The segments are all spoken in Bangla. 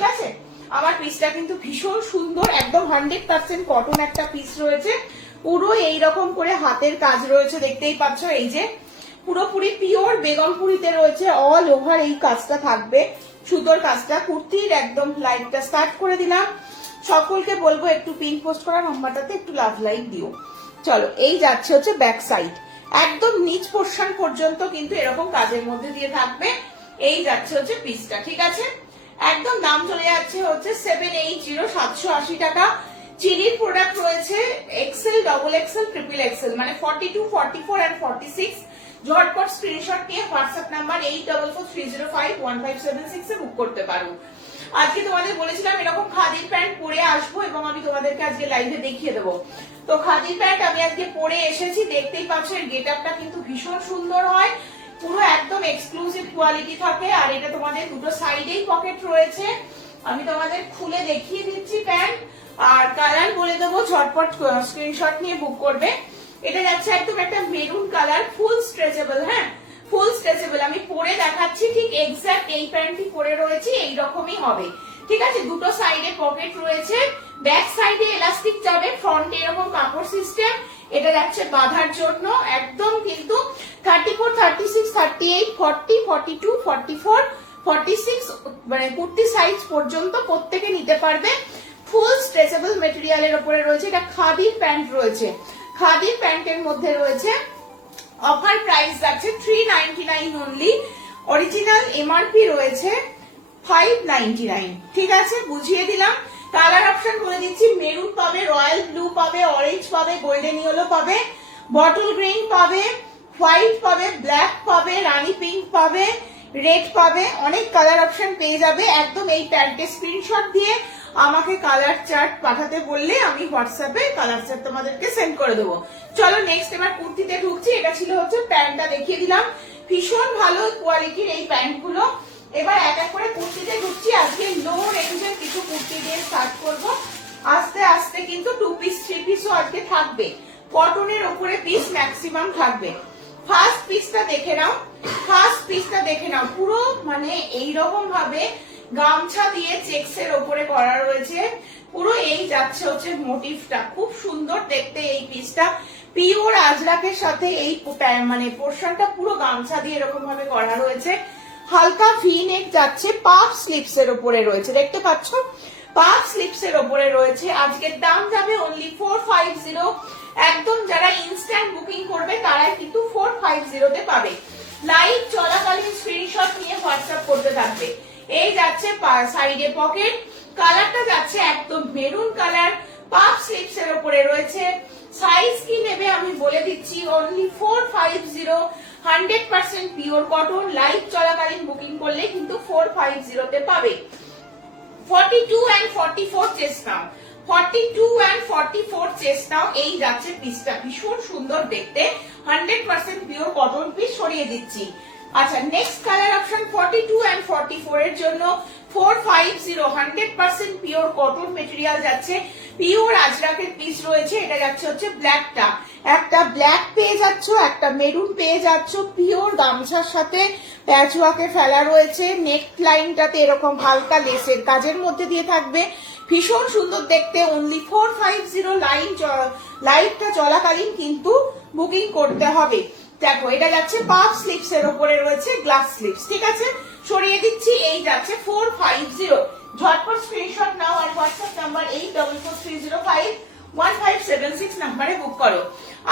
ঠিক আছে। আমার পিসটা কিন্তু ভীষণ সুন্দর, একদম 100% কটন একটা পিস রয়েছে, পুরো এইরকম করে হাতের কাজ রয়েছে, দেখতেই পাচ্ছ। এই যে পুরোপুরি পিওর বেগমপুরিতে রয়েছে, অল ওভার এই কাজটা থাকবে, সুতোর কাজটা। কুর্তির একদম লাইভটা স্টার্ট করে দিলাম। সকলকে বলবো একটু পিন পোস্ট করা নাম্বারটাতে একটু লাভ লাইক দিও। চলো, এই যাচ্ছে হচ্ছে ব্যাক সাইড, একদম নিচ পোর্শন পর্যন্ত কিন্তু এরকম কাজের মধ্যে দিয়ে থাকবে। এই যাচ্ছে হচ্ছে পিসটা, ঠিক আছে। একদম দাম চলে যাচ্ছে হচ্ছে 780, 780 টাকা। চিনির প্রোডাক্ট রয়েছে XL, double XL, triple XL, মানে 42, 44 এন্ড 46। ঝটপট স্ক্রিনশট নিয়ে হোয়াটসঅ্যাপ নাম্বার 8443051576 এ বুক করতে পারো। আজকে তোমাদের বলেছিলাম এরকম খাদির প্যান্ট পরে আসবো এবং আমি তোমাদেরকে আজকে লাইভে দেখিয়ে দেবো। তো খাদির প্যান্ট আমি আজকে পরে এসেছি, দেখতেই পাচ্ছ এর গেট আপটা কিন্তু ভীষণ সুন্দর হয়, পুরো একদম এক্সক্লুসিভ কোয়ালিটি থাকে। আর এটা তোমাদের দুটো সাইডেই পকেট রয়েছে, আমি তোমাদের খুলে দেখিয়ে দিচ্ছি প্যান্ট। আর কালার বলে দেবো, ঝটপট স্ক্রিনশট নিয়ে বুক করবে। এটা যাচ্ছে একদম একটা মেরুন কালার, ফুল স্ট্রেচেবল, হ্যাঁ ফুল স্ট্রেচেবল। আমি পরে দেখাচ্ছি, ঠিক এক্সাক্ট এই প্যান্টটি পরে রয়েছে এইরকমই হবে, ঠিক আছে। দুটো সাইডে পকেট রয়েছে, ব্যাক সাইডে এলাস্টিক যাবে, ফ্রন্টে এরকম কাপড় সিস্টেম। এটা যাচ্ছে বাঁধার জন্য, একদম কিন্তু 34, 36, 38, 40, 42, 44, 46 মানে কুর্তি সাইজ পর্যন্ত প্রত্যেকে নিতে পারবে। ফুল স্ট্রেচেবল মেটেরিয়ালের উপরে রয়েছে, এটা খাদির প্যান্ট রয়েছে। খাদির প্যান্টের মধ্যে রয়েছে অফার প্রাইস যাচ্ছে 399 অনলি, অরিজিনাল এমআরপি রয়েছে 599, ঠিক আছে। বুঝিয়ে দিলাম। কালার অপশন বলে দিচ্ছি, মেরুন পাবে, রয়্যাল ব্লু পাবে, অরেঞ্জ পাবে, গোল্ডেন ইয়েলো পাবে, বটল গ্রিন পাবে, হোয়াইট পাবে, ব্ল্যাক পাবে, রানী পিঙ্ক পাবে, রেড পাবে, অনেক কালার অপশন পেয়ে যাবে। একদম এই প্যান্টের স্ক্রিনশট দিয়ে আমাকে কালার চার্ট পাঠাতে বললে আমি হোয়াটসঅ্যাপে কালার চার্ট তোমাদেরকে সেন্ড করে দেবো। চলো নেক্সট এবার কুর্তিতে ঢুকছি। এটা ছিল হচ্ছে প্যান্টটা, দেখিয়ে দিলাম, ভীষণ ভালো কোয়ালিটির এই প্যান্ট গুলো। এবার এক এক করে কুর্তিতে ঢুকছি। আজকে লো রেঞ্জের কিছু কুর্তি দিয়ে স্টার্ট করব, আস্তে আস্তে কিন্তু 2 পিস 3 পিসও আজকে থাকবে, কটনের ওপরে পিস ম্যাক্সিমাম থাকবে। ফার্স্ট পিসটা দেখে নাও, ফার্স্ট পিসটা দেখে নাও, পুরো মানে এইরকম ভাবে গামছা দিয়ে চেক্সের ওপরে করা রয়েছে, পুরো এই যাচ্ছে হচ্ছে মোটিভটা, খুব সুন্দর দেখতে এই পিসটা। পিওর আজরাকের সাথে এই মানে পোর্শনটা পুরো গামছা দিয়ে এরকম ভাবে করা রয়েছে। হালকা ভি নেক যাচ্ছে, পাফ স্লিপস এর উপরে রয়েছে, দেখতে পাচ্ছ পাফ স্লিপস এর উপরে রয়েছে। আজকের দাম যাবে অনলি 450। একদম যারা ইনস্ট্যান্ট বুকিং করবে তারাই কিন্তু 450 তে পাবে। লাইভ চলাকালীন স্ক্রিনশট নিয়ে হোয়াটসঅ্যাপ করতে থাকবে। এই যাচ্ছে সাইডে পকেট, কালারটা যাচ্ছে একদম মেরুন কালার, পাফ স্লিপস এর উপরে রয়েছে। সাইজ কি নেবে আমি বলে দিচ্ছি, অনলি 450, 100% পিওর কটন। লাইভ চলাকালীন বুকিং করলে কিন্তু 450 তে পাবে। 42 and 44 চেস্ট নাও, 42 and 44 চেস্ট নাও। এই যাচ্ছে পিসটা, ভীষণ সুন্দর দেখতে, 100% পিওর কটন পিস। সরিয়ে দিচ্ছি। আচ্ছা নেক্সট কালার অপশন 42 and 44 এর জন্য 450, 100% পিওর কটন মেটেরিয়াল যাচ্ছে, পিওর আজরাকের পিস রয়েছে। এটা যাচ্ছে হচ্ছে ব্ল্যাকটা, একটা ব্ল্যাক পেয়ে যাচ্ছ, একটা মেরুন পেয়ে যাচ্ছ, পিওর গামছার সাথে প্যাচওয়ার্কে ফেলা রয়েছে। নেক লাইনটাতে এরকম হালকা লেসের কাজের মধ্যে দিয়ে থাকবে, ভীষণ সুন্দর দেখতে। অনলি 450, লাইভটা চলাকালীন কিন্তু বুকিং করতে হবে। দেখো এটা যাচ্ছে পাফ স্লিপস এর উপরে রয়েছে গ্লাস স্লিপস, ঠিক আছে। সরিয়ে দিচ্ছি। এই যাচ্ছে 450, ঝটপট স্ক্রিনশট নাও আর হোয়াটসঅ্যাপ নাম্বার 8443051576 নাম্বারে বুক করো।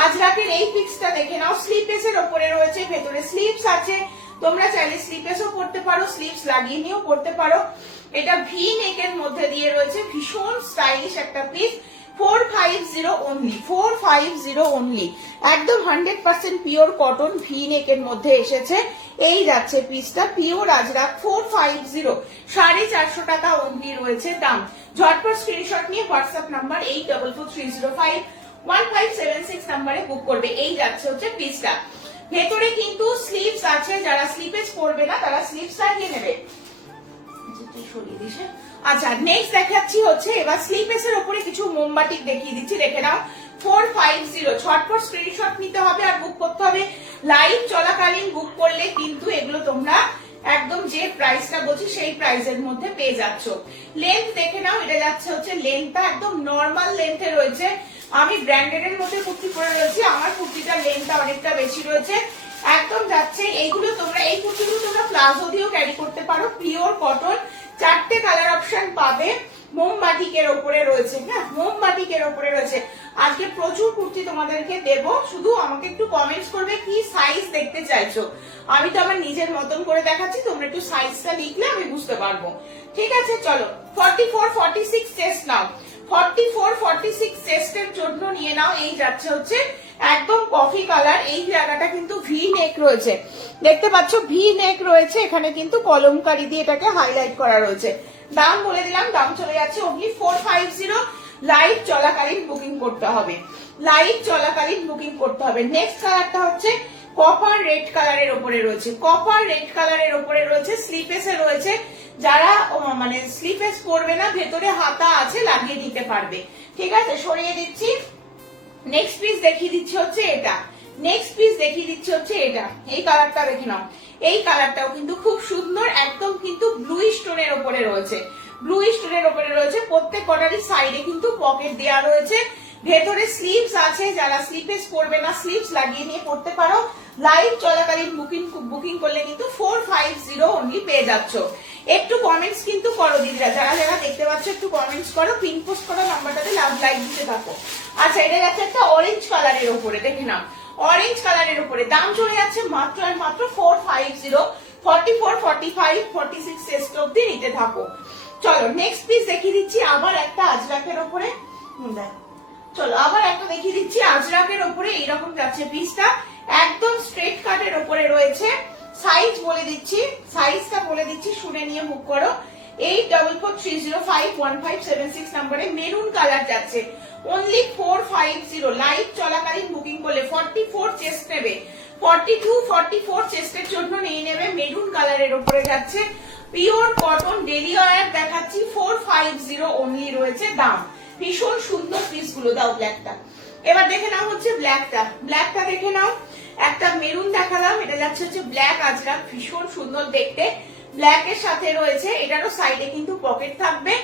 আজরাকের এই পিক্সটা দেখে নাও, স্লিপেস এর উপরে রয়েছে, ভেতরে স্লিপস আছে, তোমরা চাইলে স্লিপেসও পড়তে পারো, স্লিপস লাগিয়ে নিয়েও পড়তে পারো। এটা ভি নেকের মধ্যে দিয়ে রয়েছে, ভীষণ স্টাইলিশ একটা পিস। 450 অনলি, 450 অনলি, একদম 100% পিওর কটন ভি নেকের মধ্যে এসেছে। এই যাচ্ছে পিসটা, পিওর আজরাক, 450, 450 টাকা অনলি রয়েছে দাম। ঝটপট স্ক্রিনশট নিয়ে হোয়াটসঅ্যাপ নাম্বার 8443051576 নাম্বারে বুক করবে। এই যাচ্ছে হচ্ছে পিসটা, ভেতরে কিন্তু স্লিভস আছে, যারা স্লিপেস পরবে না তারা স্লিভস লাগিয়ে নেবে। আচ্ছা নেক্সট দেখাচ্ছি হচ্ছে এবার স্লিপেসের উপরে কিছু মোমবাটিক দেখিয়ে দিচ্ছি, দেখে নাও। 450, ঝটপট স্ক্রিনশট নিতে হবে আর বুক করতে হবে। লাইভ চলাকালীন বুক করলে কিন্তু এগুলো তোমরা একদম যে প্রাইসটা বলছি সেই প্রাইসের মধ্যে পেয়ে যাচ্ছ। লেন্থ দেখে নাও, এটা যাচ্ছে হচ্ছে লেন্থটা একদম নর্মাল লেন্থে রয়েছে। আমি ব্র্যান্ডেড এর মধ্যে কুর্তি পরে রয়েছি, আমার কুর্তিটার লেন্থটা অনেকটা বেশি রয়েছে, একদম যাচ্ছে। এইগুলো তোমরা এই কুর্তিগুলো তোমরা প্লাজো দিয়েও ক্যারি করতে পারো, পিওর কটন, 4টে কালার অপশন পাবে। মোমবাটিকের ওপরে রয়েছে, হ্যাঁ মোমবাটিকের ওপরে রয়েছে। আজকে প্রচুর কুর্তি তোমাদেরকে দেব, শুধু আমাকে একটু কমেন্টস করবে কি সাইজ দেখতে চাইছো। আমি তো আমার নিজের মতন করে দেখাচ্ছি, তোমরা একটু সাইজটা লিখলে আমি বুঝতে পারবো। ঠিক আছে, চলো 44-46 চেস্ট নাও। 44-46 চেস্টের জন্য নিয়ে নাও। এই যাচ্ছে হচ্ছে একদম কফি কালার, এই জায়গাটা কিন্তু ভি নেক রয়েছে, দেখতে পাচ্ছ ভি নেক রয়েছে, এখানে কিন্তু কলমকারি দিয়ে এটাকে হাইলাইট করা রয়েছে। দাম বলে দিলাম, দাম চলে যাচ্ছে অনলি 450। লাইভ চলাকালীন বুকিং করতে হবে, লাইভ চলাকালীন বুকিং করতে হবে। নেক্সট কালারটা হচ্ছে কপার রেড কালারের উপরে রয়েছে, কপার রেড কালারের উপরে রয়েছে, স্লিপেসে রয়েছে। যারা মানে স্লিপেস পরবে না, ভেতরে হাতা আছে, লাগিয়ে নিতে পারবে। ঠিক আছে, সরিয়ে দিচ্ছি। নেক্সট পিস দেখিয়ে দিচ্ছি হচ্ছে এটা, নেক্সট পিস দেখিয়ে দিচ্ছি হচ্ছে এটা। এই কালারটা দেখে নাও, এই কালারটাও কিন্তু খুব সুন্দর, একদম কিন্তু ব্লু স্টোনের উপরে রয়েছে, ব্লু স্টোনের উপরে রয়েছে। প্রত্যেক কটারই সাইডে কিন্তু পকেট দেওয়া রয়েছে, ভেতরে স্লিভস আছে। যারা স্লিপেস পরবে না, স্লিভস লাগিয়ে নিয়ে পড়তে পারো। লাইভ চলাকালীন বুকিং করলে কিন্তু 450 অনলি পেয়ে যাচ্ছ। একটু কমেন্টস কিন্তু করো দিদিরা, যারা যারা দেখতে পাচ্ছ একটু কমেন্টস করো, পিন পোস্ট করো নাম্বারটাতে, লাইক দিতে থাকো। আচ্ছা, এটা যাচ্ছে একটা অরেঞ্জ কালারের উপরে, দেখে নাও অরেঞ্জ কালারের উপরে। দাম চলে যাচ্ছে মাত্র আর মাত্র 450। 44-45-46 চেস্ট অব্দি নিতে থাকো। চলো নেক্সট পিস দেখিয়ে দিচ্ছি, আবার একটা আজরাকের উপরে। চলো আবার একটা দেখিয়ে দিচ্ছি আজরাকের উপরে। এইরকম যাচ্ছে পিসটা, একদম স্ট্রেট কাটের উপরে রয়েছে। সাইজ বলে দিচ্ছি, সাইজটা বলে দিচ্ছি, শুনে নিয়ে বুক করো। 8443051576 নম্বরে মেরুন কালার যাচ্ছে, অনলি 450। লাইভ চলাকালীন বুকিং করলে 44 চেস্ট নেবে, 42-44 চেস্টের জন্য নিয়ে নেবে। মেরুন কালারের উপরে যাচ্ছে, পিওর কটন ডেলি ওয়্যার দেখাচ্ছি, 450 অনলি রয়েছে দাম। ভীষণ সুন্দর পিস গুলো। দাও ব্ল্যাকটা, এবার দেখে নাও হচ্ছে ব্ল্যাকটা, ব্ল্যাকটা দেখে নাও। একটা মেরুন দেখালাম, এটা যাচ্ছে হচ্ছে ব্ল্যাক আজরাক, ভীষণ সুন্দর দেখতে। ব্ল্যাক এর সাথে রয়েছে, এটারও সাইডে কিন্তু পকেট থাকবে।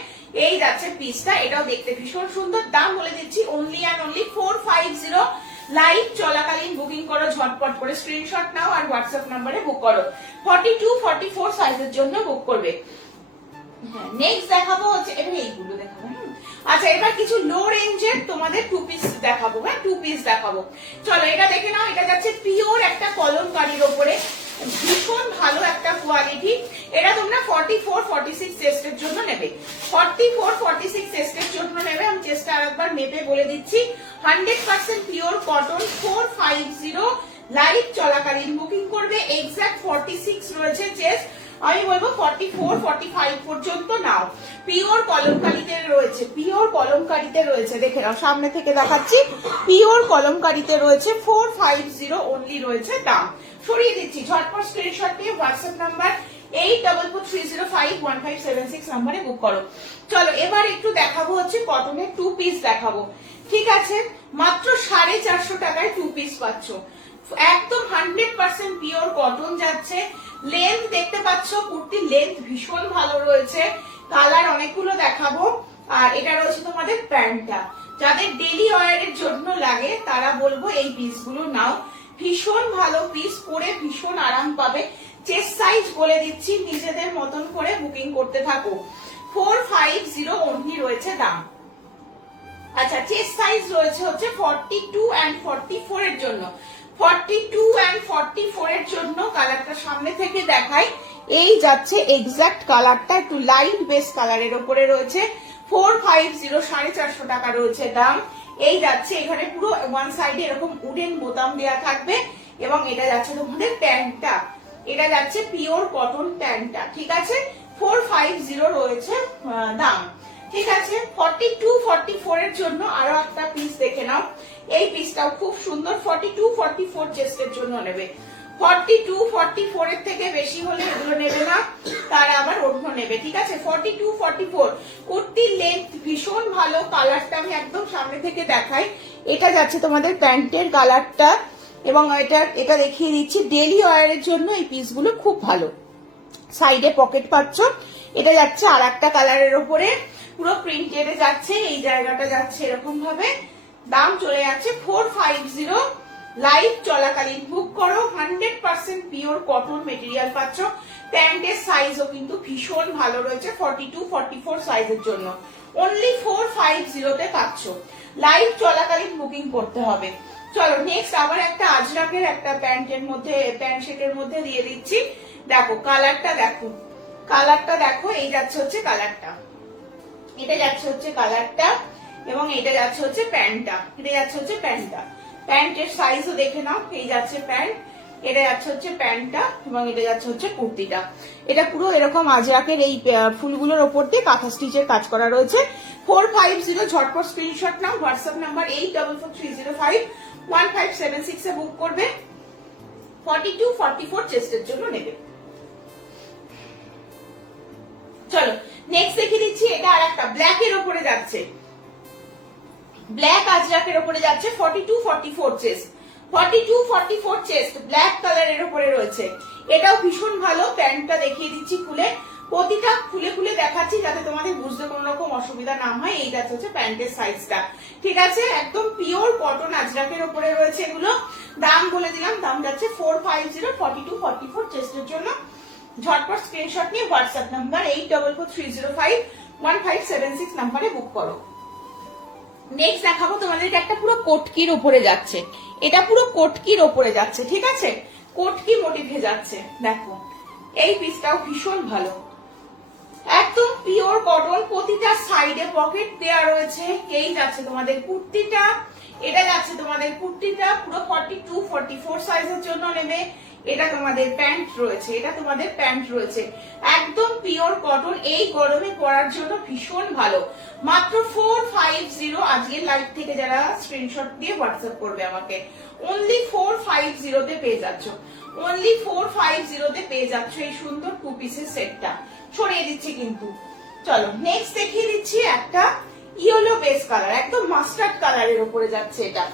এই যাচ্ছে পিসটা, এটাও দেখতে ভীষণ সুন্দর। দাম বলে দিচ্ছি অনলি অ্যান্ড অনলি 450। লাইভ চলাকালীন বুকিং করো ঝটপট করে, স্ক্রিনশট নাও আর হোয়াটসঅ্যাপ নাম্বারে বুক করো। 42-44 সাইজের জন্য বুক করবে। হ্যাঁ, নেক্সট দেখাবো হচ্ছে এবার এইগুলো দেখাবো। আচ্ছা, এবার কিছু লো রেঞ্জের তোমাদের টু পিস দেখাবো। হ্যাঁ, টু পিস দেখাবো। চলো এটা দেখে নাও, এটা যাচ্ছে পিওর একটা কলমকারীর ওপরে, ভীষণ ভালো একটা কোয়ালিটি। এটা তোমরা 44-46 চেস্টের জন্য নেবে, 44-46 চেস্টের জন্য নেবে। আমি চেষ্টা আরেকবার মেপে বলে দিচ্ছি, 100% পিওর কটন, 450। লাইভ চলাকালীন বুকিং করবে। এক্সাক্ট 46 রয়েছে চেস্ট, আমি বলবো 44-45 পর্যন্ত নাও। পিওর কলমকারীতে রয়েছে, পিওর কলমকারীতে রয়েছে, দেখে নাও সামনে থেকে দেখাচ্ছি, পিওর কলমকারীতে রয়েছে, 450 অনলি রয়েছে দাম। সরিয়ে দিচ্ছি, ঝটপট স্ক্রিনশট নিয়ে হোয়াটসঅ্যাপ নাম্বার 8443051576 নম্বরে বুক করো। চলো এবার একটু দেখাবো হচ্ছে কটনের টু পিস দেখাবো। ঠিক আছে, মাত্র 450 টাকায় টু পিস পাচ্ছ, একদম 100% পিওর কটন যাচ্ছে। লেন্থ দেখতে পাচ্ছ, কুর্তির লেন্থ ভীষণ ভালো রয়েছে। কালার অনেকগুলো দেখাবো। আর এটা রয়েছে তোমাদের প্যান্টটা, যাদের ডেলি ওয়্যারের জন্য লাগে তারা বলবো এই পিসগুলো নাও, ভীষণ ভালো পিস, পরে ভীষণ আরাম পাবে। চেস্ট সাইজ বলে দিচ্ছি, নিজেদের মতন করে বুকিং করতে থাকো। 450 অনলি রয়েছে দাম। আচ্ছা, চেস্ট সাইজ রয়েছে হচ্ছে 42 and 44 এর জন্য। 42 and 44 এর জন্য কালারটা সামনে থেকে দেখাই। এই যাচ্ছে এক্সাক্ট কালারটা, একটু লাইট বেস কালারের উপরে রয়েছে, 450, 450 টাকা রয়েছে দাম। এই যাচ্ছে, এখানে পুরো ওয়ান সাইডে এরকম উডেন বোতাম দেওয়া থাকবে। এবং এটা যাচ্ছে তোমাদের প্যান্টটা, এটা যাচ্ছে পিওর কটন প্যান্টটা। ঠিক আছে, 450 রয়েছে দাম। ঠিক আছে, 42-44 এর জন্য আরো একটা পিস দেখে নাও। এই পিসটাও খুব সুন্দর, 42-44 চেস্টের জন্য নেবে। 42-44 এর থেকে বেশি হলে এগুলো নেবে না, তারা আবার অন্য নেবে। ঠিক আছে, 42-44 কুর্তির লেন্থ ভীষণ ভালো। কালারটা আমি একদম সামনে থেকে দেখাই, এটা যাচ্ছে তোমাদের প্যান্টের কালারটা। এবং এটা দেখিয়ে দিচ্ছি, ডেলি ওয়্যারের জন্য এই পিসগুলো খুব ভালো। সাইডে পকেট পাচ্ছ। এটা যাচ্ছে আর একটা কালারের ওপরে, পুরো প্রিন্টেডে যাচ্ছে, এই জায়গাটা যাচ্ছে এরকম ভাবে। দাম চলে যাচ্ছে 450। লাইভ চলাকালীন বুক করো, 100% পিওর কটন মেটেরিয়াল পাচ্ছ। প্যান্টের সাইজও কিন্তু ভীষণ ভালো রয়েছে, 42-44 সাইজের জন্য অনলি 450 তে পাচ্ছ। লাইভ চলাকালীন বুকিং করতে হবে। চলো নেক্সট আবার একটা আজরাকের একটা প্যান্টের মধ্যে, প্যান্ট শেটের মধ্যে দিয়ে দিচ্ছি। দেখো কালারটা, দেখো কালারটা দেখো, এই যাচ্ছে হচ্ছে কালারটা, এটা যাচ্ছে হচ্ছে কালারটা, এবং এটা যাচ্ছে হচ্ছে প্যান্টটা, এটা যাচ্ছে হচ্ছে প্যান্টটা। প্যান্টের সাইজও দেখে নাও, এই যাচ্ছে প্যান্ট, এটা যাচ্ছে হচ্ছে প্যান্টটা, এবং এটা যাচ্ছে হচ্ছে কুর্তিটা। এটা পুরো এরকম আজরাকের এই ফুলগুলোর ওপর দিয়ে কাঁথা স্টিচের কাজ করা রয়েছে। 450, ঝটপট স্ক্রিনশট নাও, হোয়াটসঅ্যাপ নাম্বার 8443051576 এ বুক করবে। 42-44 চেস্টের জন্য নেবে। চলো নেক্সট দেখিয়ে দিচ্ছি, এটা আর একটা ব্ল্যাক এর উপরে যাচ্ছে, ব্ল্যাক আজরাকের উপরে যাচ্ছে, 42-44 চেস্ট, 42-44 চেস্ট, ব্ল্যাক কালারের উপরে রয়েছে। এটাও ভীষণ ভালো। প্যান্টটা দেখিয়ে দিচ্ছি খুলে, প্রতিটা খুলে খুলে দেখাচ্ছি যাতে তোমাদের বুঝতে কোনো রকম অসুবিধা না হয়। এইটা হচ্ছে প্যান্টের সাইজটা, ঠিক আছে? একদম পিওর কটন আজরাকের উপরে রয়েছে এগুলো। দাম বলে দিলাম, দাম যাচ্ছে 450, 42-44 চেস্টের জন্য। ঝটপট স্ক্রিনশট নিয়ে হোয়াটসঅ্যাপ নাম্বার 8443051576 নাম্বারে বুক করো। নেক্সট দেখাবো তোমাদেরকে একটা পুরো কোটকির উপরে যাচ্ছে, এটা পুরো কোটকির উপরে যাচ্ছে, ঠিক আছে? কোটকি মোটিভে যাচ্ছে। দেখো এই পিসটাও ভীষণ ভালো, একদম পিওর কটন, প্রতিটা সাইডে পকেট দেয়া রয়েছে। এই যাচ্ছে তোমাদের কুর্তিটা, এটা যাচ্ছে তোমাদের কুর্তিটা, পুরো 42-44 সাইজের জন্য নেবে। এটা তোমাদের প্যান্ট রয়েছে, এটা তোমাদের প্যান্ট রয়েছে, একদম পিওর কটন, এই গরমে পরার জন্য ভীষণ ভালো। মাত্র 450, আজকের লাইভ থেকে যারা স্ক্রিনশট দিয়ে হোয়াটসঅ্যাপ করবে আমাকে, অনলি 450 তে পেয়ে যাচ্ছ, অনলি 450 তে পেয়ে যাচ্ছ এই সুন্দর টু পিসের সেটটা। সরিয়ে দিচ্ছি কিন্তু। চলো নেক্সট দেখিয়ে দিচ্ছি একটা ইয়েলো বেস কালার, একদম মাস্টার্ড কালারের উপরে যাচ্ছে। এটা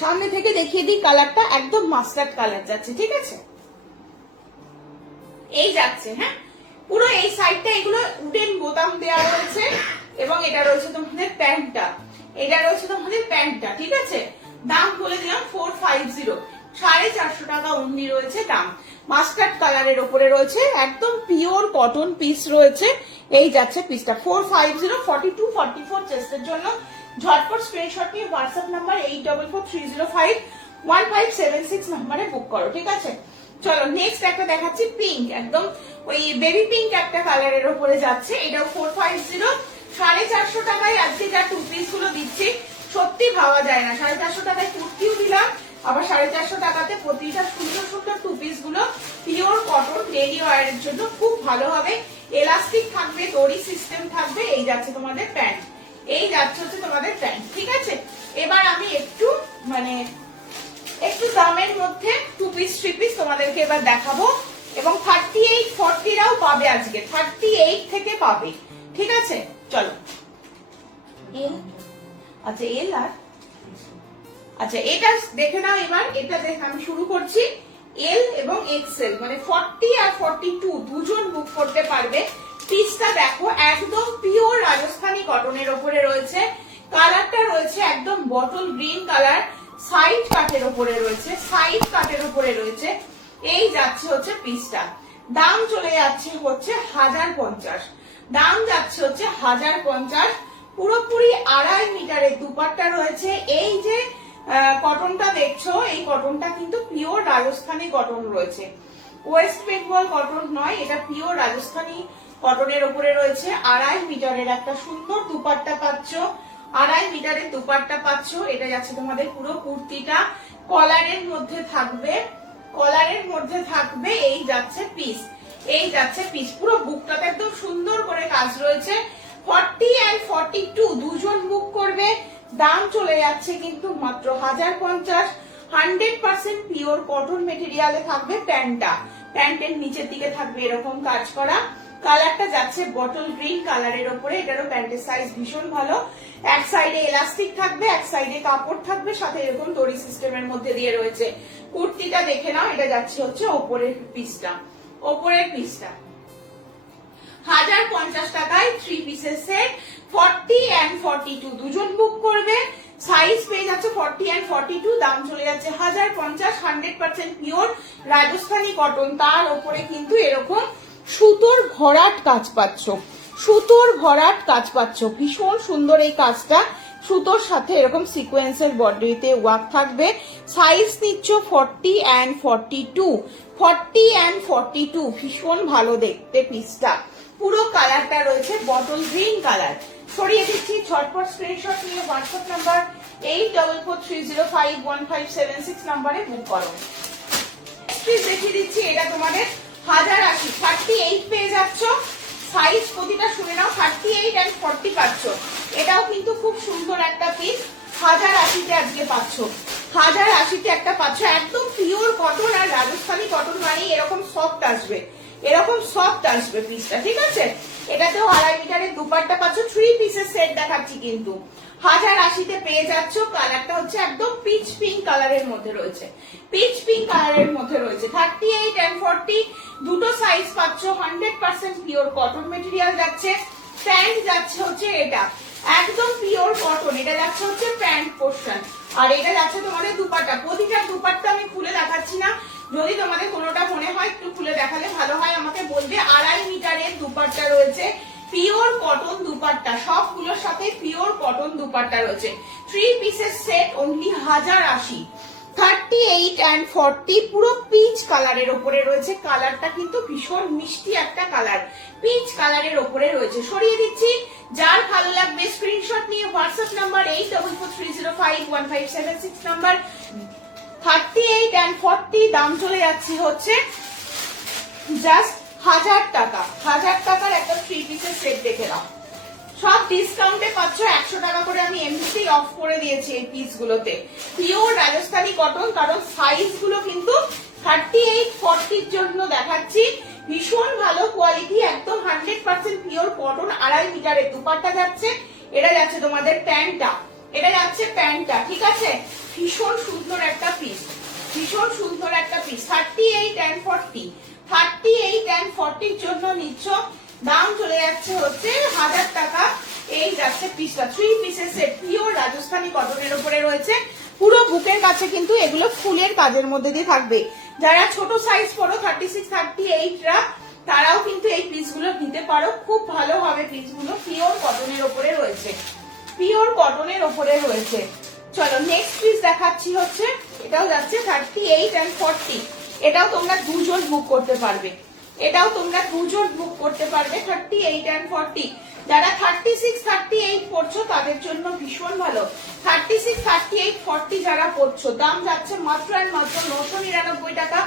সামনে থেকে দেখিয়ে দিই, কালারটা একদম মাস্টার্ড কালার যাচ্ছে, ঠিক আছে? এই যাচ্ছে, হ্যাঁ পুরো এই সাইডটা এগুলো উডেন বোতাম দেওয়া রয়েছে, এবং এটা রয়েছে তোমাদের প্যান্টটা, এটা রয়েছে তোমাদের প্যান্টটা, ঠিক আছে? দাম বলে দিলাম 450, 450 টাকা অনলি রয়েছে দাম। মাস্টার্ড কালারের উপরে রয়েছে, একদম পিওর কটন পিস রয়েছে। এই যাচ্ছে পিসটা 450, 42-44 চেস্টের জন্য। ঝটপট স্ক্রিনশট নিয়ে হোয়াটসঅ্যাপ নাম্বার 8443051576 নাম্বারে বুক করো, ঠিক আছে? চলো নেক্সট একটা দেখাচ্ছি, পিঙ্ক, একদম ওই বেবি পিঙ্ক একটা কালারের উপরে যাচ্ছে। এটাও 450, 450 টাকায় আজকে যা টু পিস গুলো দিচ্ছি সত্যি ভাবা যায় না। 450 টাকায় কুর্তিও দিলাম, আবার 450 টাকাতে প্রতিটা সুন্দর সুন্দর টু পিস গুলো পিওর কটন, ডেইলি ওয়্যারের জন্য খুব ভালো হবে। এলাস্টিক থাকবে, দড়ি সিস্টেম থাকবে। এই যাচ্ছে তোমাদের প্যান্ট, এই যাচ্ছে হচ্ছে তোমাদের প্যান্ট, ঠিক আছে? এবার আমি একটু একটু দামের মধ্যে টু পিস থ্রি পিস তোমাদেরকে এবার দেখাবো, এবং 38-40 রাও পাবে আজকে, 38 থেকে পাবে, ঠিক আছে? চলো এল, আচ্ছা এল আর আচ্ছা এটা দেখে নাও এবার। এটা দেখে আমি শুরু করছি। এল এবং এক্সেল মানে 40 আর 42 দুজন বুক করতে পারবে। পিসটা দেখো একদম পিওর রাজস্থানী কটনের উপরে রয়েছে। কালারটা রয়েছে একদম বটল গ্রিন কালার, সাইড কাটের উপরে রয়েছে, সাইড কাটের উপরে রয়েছে। এই যাচ্ছে হচ্ছে পিসটা, দাম চলে যাচ্ছে হচ্ছে 1050, দাম যাচ্ছে হচ্ছে 1050। পুরোপুরি 2.5 মিটারের দুপাট্টা রয়েছে। এই যে কটনটা দেখছো, এই কটনটা কিন্তু পিওর রাজস্থানী কটন রয়েছে, ওয়েস্ট বেঙ্গল কটন নয়, এটা পিওর রাজস্থানী কটনের উপরে রয়েছে। 2.5 মিটারের একটা সুন্দর দুপাট্টা পাচ্ছ, 2.5 মিটারের দুপাট্টা পাচ্ছ। এটা যাচ্ছে তোমাদের পুরো কুর্তিটা, কলারের মধ্যে থাকবে, কলারের মধ্যে থাকবে। এই যাচ্ছে পিস, এই যাচ্ছে পিস, পুরো বুকটাতে একদম সুন্দর করে কাজ রয়েছে। 40 আর 42 দুজন বুক করবে, দাম চলে যাচ্ছে কিন্তু মাত্র 1050। 100% পিওর কটন মেটেরিয়ালে থাকবে প্যান্টটা, প্যান্টের নিচের দিকে থাকবে এরকম কাজ করা। কালারটা যাচ্ছে বটল গ্রিন কালারের উপরে। এটারও প্যান্টের সাইজ ভীষণ ভালো, এক সাইডে এলাস্টিক থাকবে, এক সাইডে কাপড় থাকবে, সাথে এরকম দড়ি সিস্টেমের মধ্যে দিয়ে রয়েছে। কুর্তিটা দেখে নাও, এটা যাচ্ছে হচ্ছে ওপরের পিসটা, ওপরের পিসটা 1050 টাকায় 3 পিসের সেট 40 and 42 দুজন বুক করবে। সাইজ পেয়ে যাচ্ছে 40 and 42, দাম চলে যাচ্ছে 1050। 100% পিওর রাজস্থানী কটন, তার উপরে কিন্তু এরকম সুতোর ভরাট কাজ পাচ্ছ, সুতোর ভরাট কাজ পাচ্ছ, ভীষণ সুন্দর এই কাজটা। সুতোর সাথে এরকম সিকোয়েন্সের বডিতে ওয়ার্ক থাকবে। সাইজ নিচ্ছ 40 and 42, 40 and 42, ভীষণ ভালো দেখতে পিসটা। পুরো কালারটা রয়েছে বটল গ্রিন কালার। সরিয়ে দিচ্ছি, ঝটপট স্ক্রিনশট নিয়ে হোয়াটসঅ্যাপ নাম্বার 8443051576 নাম্বারে বুক করো। প্লিজ দেখিয়ে দিচ্ছি, এটা তোমাদের 1080, 38 পেয়ে যাচ্ছ। সাইজ প্রতিটা শুনে নাও, 38 and 40 পাচ্ছ। এটাও কিন্তু খুব সুন্দর একটা পিস, 1080 তে আজকে পাচ্ছ। 1080 তে একটা পাচ্ছ, একদম পিওর কটন। আর রাজস্থানী কটন মানে এরকম সফট আসবে, এরকম সফট আসবে পিসটা, ঠিক আছে। এটাতেও 2.5 মিটারের দুপাট্টা পাচ্ছ। 3 পিসের সেট দেখাচ্ছি কিন্তু 1080 তে পেয়ে যাচ্ছ। কালারটা হচ্ছে একদম পিচ পিঙ্ক কালারের মধ্যে রয়েছে, পিচ পিঙ্ক কালারের মধ্যে রয়েছে। 38 and 40 দুটো সাইজ পাচ্ছ। 100% পিওর কটন মেটেরিয়াল যাচ্ছে। প্যান্ট যাচ্ছে হচ্ছে এটা একদম পিওর কটন, এটা যাচ্ছে হচ্ছে প্যান্ট পোর্শন, আর এটা যাচ্ছে তোমাদের দুপাট্টা। প্রতিটা দুপাট্টা আমি খুলে দেখাচ্ছি না, যদি তোমাদের কোনোটা মনে হয় একটু খুলে দেখালে ভালো হয় আমাকে বলবে। 2.5 মিটারের দুপাট্টা রয়েছে, পিওর কটন দুপাট্টা, সবগুলোর সাথে পিওর কটন দুপাট্টা রয়েছে। 3 পিসের সেট অনলি 1080। 38 and 40 পুরো পিচ কালারের উপরে রয়েছে। কালারটা কিন্তু ভীষণ মিষ্টি একটা কালার, পিচ কালারের উপরে রয়েছে। সরিয়ে দিচ্ছি, যার ভালো লাগবে স্ক্রিনশট নিয়ে হোয়াটসঅ্যাপ নাম্বার 8443051576 নাম্বার। 38 and 40 দাম চলে যাচ্ছে হচ্ছে জাস্ট 1000 টাকা। 1000 টাকার একটা 3 পিসের সেট দেখে নাও। সব ডিসকাউন্টে পাচ্ছ 100 টাকা করে, আমি এমনিতেই অফ করে দিয়েছি এই পিস গুলোতে। পিওর রাজস্থানী কটন, কারণ সাইজ গুলো কিন্তু 38, 40 জন্য দেখাচ্ছি। ভীষণ ভালো কোয়ালিটি, একদম 100% পিওর কটন। 2.5 মিটারের দুপাট্টা যাচ্ছে। এটা যাচ্ছে তোমাদের প্যান্টটা, এটা যাচ্ছে প্যান্টটা, ঠিক আছে। ভীষণ সুন্দর একটা পিস, ভীষণ সুন্দর একটা পিস। 38 and 40, 38 and 40 জন্য নিচ্ছ। দাম চলে যাচ্ছে হচ্ছে 1000 টাকা। এই যাচ্ছে পিসটা, 3 পিসের সেট, পিওর রাজস্থানী কটনের উপরে রয়েছে। পুরো বুকের কাছে কিন্তু এগুলো ফুলের কাজের মধ্যে দিয়ে থাকবে। যারা ছোট সাইজ পড়ো 36, 38 রা, তারাও কিন্তু এই পিসগুলো নিতে পারো, খুব ভালো হবে পিসগুলো। পিওর কটনের উপরে রয়েছে, পিওর কটনের উপরে রয়েছে। চলো নেক্সট পিস দেখাচ্ছি হচ্ছে, এটাও যাচ্ছে 38 and 40। এটাও তোমরা দুজন বুক করতে পারবে, এটাও তোমরা দুজন বুক করতে পারবে। 38 and 40, যারা 36, 38 পড়ছো তাদের জন্য ভীষণ ভালো। 36, 38, 40 যারা পড়ছো, দাম যাচ্ছে মাত্র আর মাত্র 999 টাকা।